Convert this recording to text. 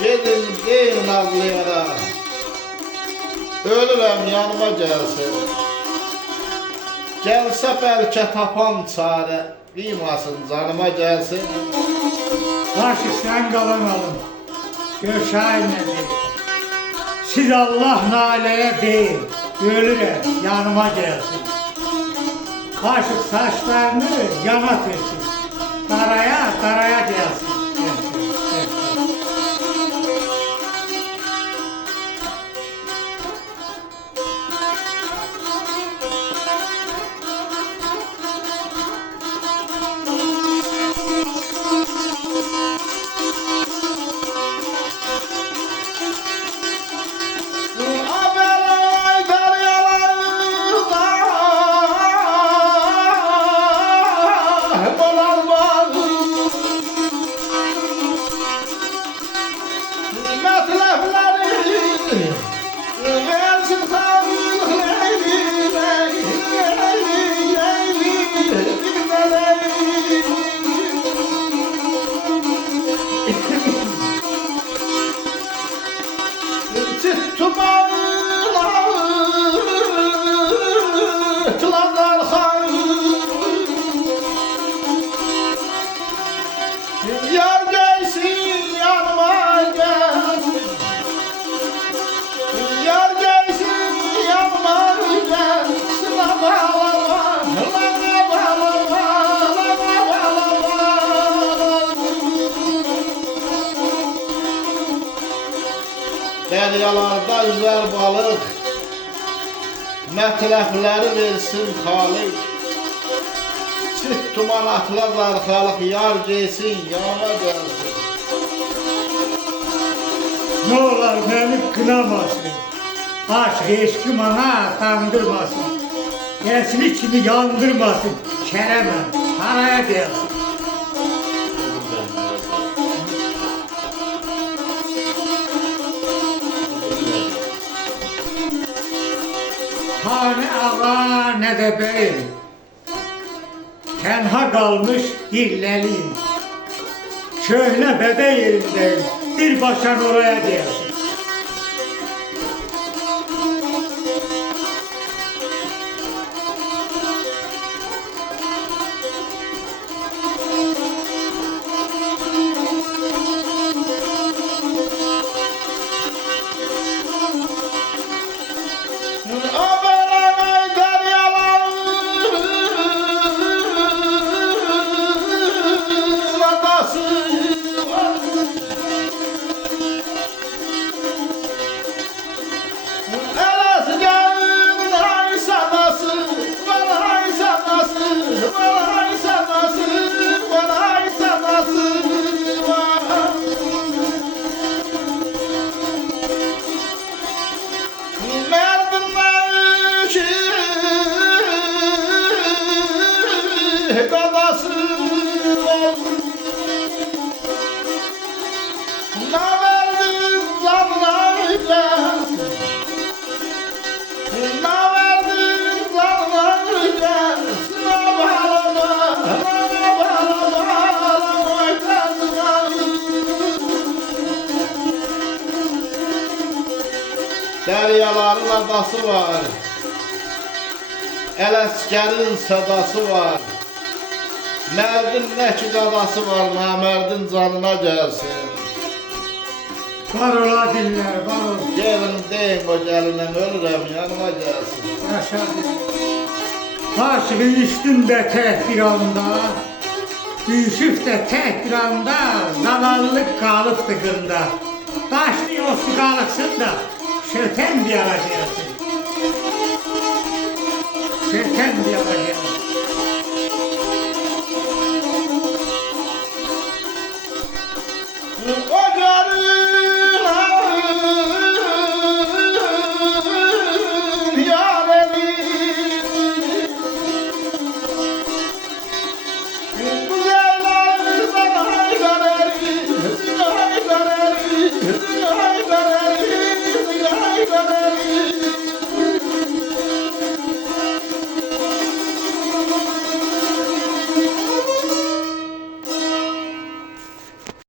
Gedin deyin ağlayara. Ölürəm yanıma gəlsin. Gəlsə bəlkə tapan çarə, qıymasın canıma gəlsin. Başı sen kalın alın. Görşahin ne değil. Siz Allah naleye değil. Ölürüm yanıma gelsin. Kaşık saçlarını yana törsün. Daraya gelsin. Yar gelsin yanıma gelsin. Yar gelsin yanıma gelsin. Lama lama, lama lama. Deryalarda yüzer balık, mətləfləri versin Xalik. Çıt tuman atlar arxalıq, yar gelsin yanıma gelsin. Ne olar beni kınamasın. Aşk eşkim ana kandırmasın. Gençlik kimi yandırmasın. Keremem paraya gelsin. Ha ne ağa ne de beyim. Tenha kalmış dilleliyim. Köhne bebe yerindeyim. Bir başan oraya gelsin. Deryaların adası var, Ələskərin sədası var. Mərdin nə ki qadası var, namərdin canına gəlsin. Var ola diller, var ola. Gelin deyin o gəlinem, ölürəm yanıma gəlsin. Yaşa diller. Aşığın üstünde tek bir anda, düşüp de tek bir anda, zavallık kalıp tıkında. Taşlı olsun kalıksın da, şöten bir ara gelsin. Şöten bir ara gelsin.